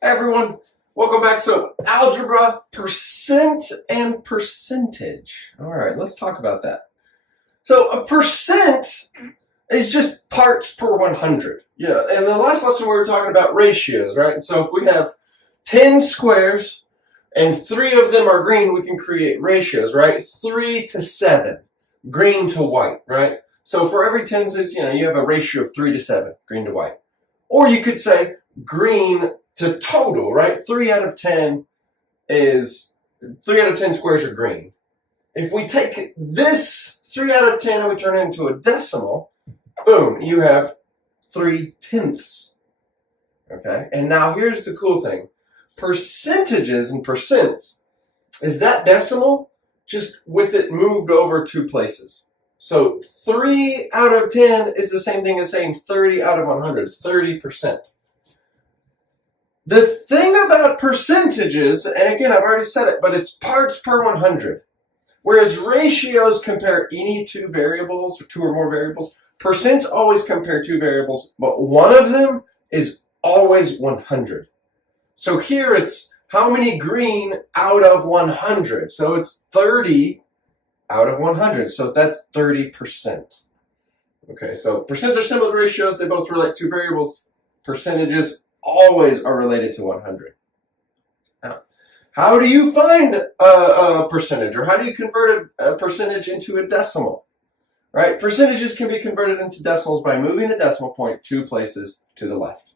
Hey everyone, welcome back. So, algebra, percent and percentage. All right, let's talk about that. So, a percent is just parts per 100. Yeah, and the last lesson we were talking about ratios, right? And so, if we have 10 squares and 3 of them are green, we can create ratios, right? 3 to 7, green to white, right? So, for every 10, you have a ratio of 3 to 7, green to white. Or you could say green to total, right? 3 out of 10 squares are green. If we take this 3 out of 10 and we turn it into a decimal, boom, you have 3/10. Okay? And now here's the cool thing. Percentages and percents is that decimal just with it moved over 2 places. So 3 out of 10 is the same thing as saying 30 out of 100, 30%. The thing about percentages, and again, I've already said it, but it's parts per 100. Whereas ratios compare any 2 variables, or 2 or more variables, percents always compare 2 variables, but one of them is always 100. So here it's how many green out of 100. So it's 30 out of 100. So that's 30%. Okay, so percents are similar to ratios. They both relate to variables. Percentages always are related to 100. Now, how do you find a percentage, or how do you convert a percentage into a decimal? Right? Percentages can be converted into decimals by moving the decimal point 2 places to the left.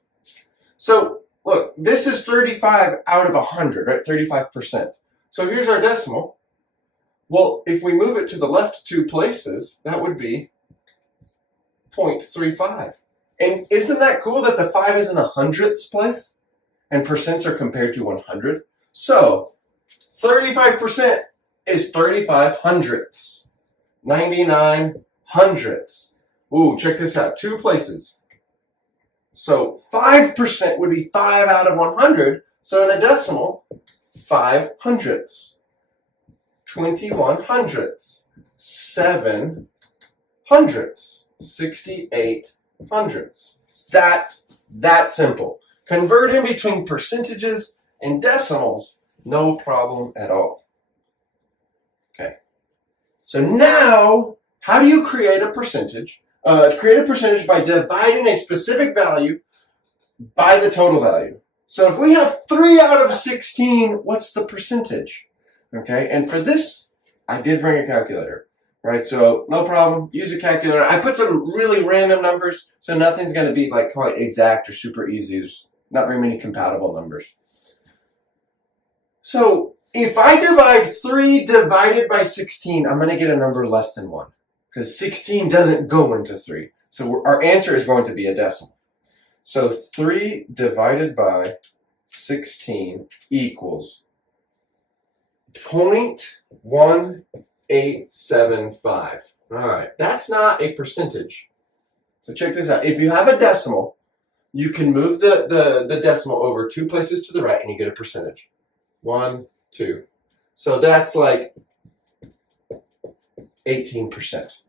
So, look, this is 35 out of 100, right? 35%. So here's our decimal. Well, if we move it to the left 2 places, that would be 0.35. And isn't that cool that the 5 is in a hundredths place and percents are compared to 100? So 35% is 35 hundredths, 99 hundredths. Ooh, check this out, 2 places. So 5% would be 5 out of 100. So in a decimal, 5 hundredths, 21 hundredths, 7 hundredths, 68 hundredths. It's that simple. Converting between percentages and decimals, no problem at all. Okay. So now, how do you create a percentage? Create a percentage by dividing a specific value by the total value. So if we have 3 out of 16, what's the percentage? Okay, and for this, I did bring a calculator. Right, so no problem, use a calculator. I put some really random numbers, so nothing's going to be like quite exact or super easy. There's not very many compatible numbers. So if I divide 3 divided by 16, I'm going to get a number less than 1, because 16 doesn't go into 3. So our answer is going to be a decimal. So 3 divided by 16 equals 0.1875. All right, that's not a percentage. So check this out. If you have a decimal, you can move the decimal over 2 places to the right and you get a percentage. 1, 2. So that's like 18%.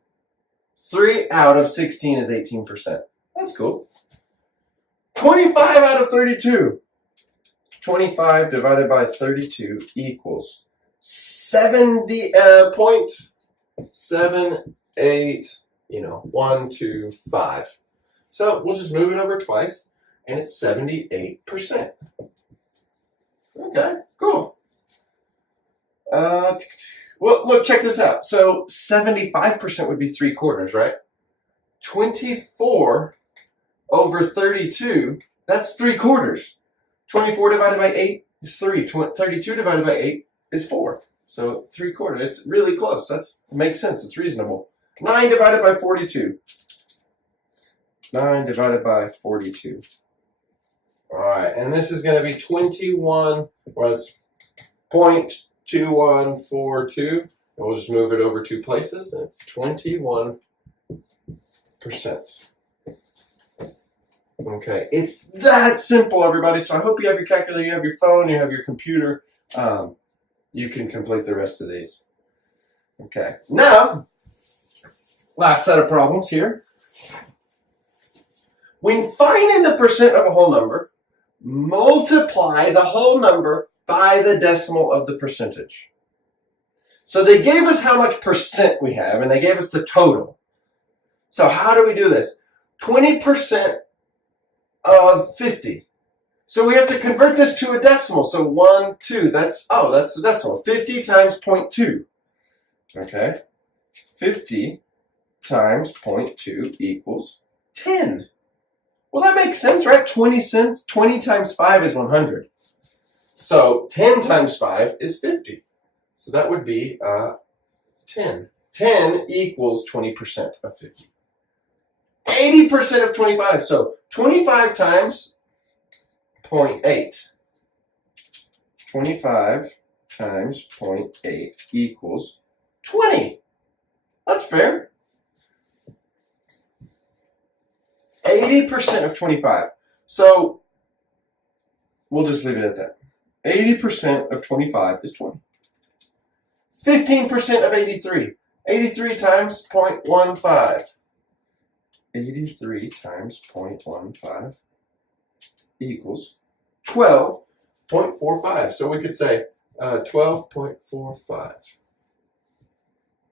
3 out of 16 is 18%. That's cool. 25 out of 32. 25 divided by 32 equals 70.78, 125. So we'll just move it over twice, and it's 78%. Okay, cool. Well, look, check this out. So 75% would be 3/4, right? 24 over 32, that's 3/4. 24 divided by 8 is 3. 32 divided by 8 is 4. So 3/4. It's really close. It makes sense. It's reasonable. 9 divided by 42. 9 divided by 42. All right, and this is going to be 21, well, it's 0.2142. And we'll just move it over 2 places, and it's 21%. Okay, it's that simple, everybody. So I hope you have your calculator, you have your phone, you have your computer. You can complete the rest of these. Okay, now, last set of problems here. When finding the percent of a whole number, multiply the whole number by the decimal of the percentage. So they gave us how much percent we have, and they gave us the total. So how do we do this? 20% of 50. So we have to convert this to a decimal. So 1, 2, that's the decimal. 50 times 0.2. Okay? 50 times 0.2 equals 10. Well, that makes sense, right? 20 cents. 20 times 5 is 100. So 10 times 5 is 50. So that would be 10. 10 equals 20% of 50. 80% of 25. So 25 times 0.8. 25 times 0.8 equals 20. That's fair. 80% of 25. So we'll just leave it at that. 80% of 25 is 20. 15% of 83. 83 times 0.15. 83 times 0.15 equals 12.45. So we could say 12.45.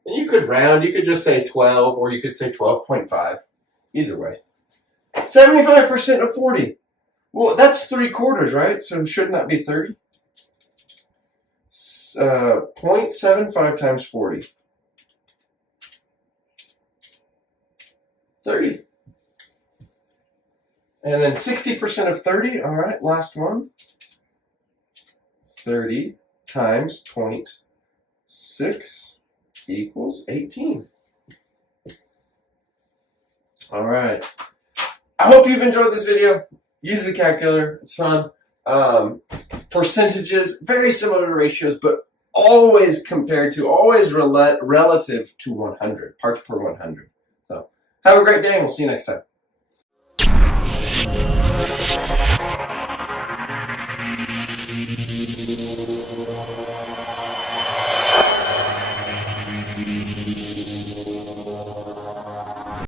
And you could round, you could just say 12, or you could say 12.5. Either way. 75% of 40. Well, that's 3/4, right? So shouldn't that be 30? 0.75 times 40. 30. And then 60% of 30. All right, last one. 30 times 0.6 equals 18. All right. I hope you've enjoyed this video. Use the calculator. It's fun. Percentages, very similar to ratios, but always relative to 100, parts per 100. So have a great day, and we'll see you next time.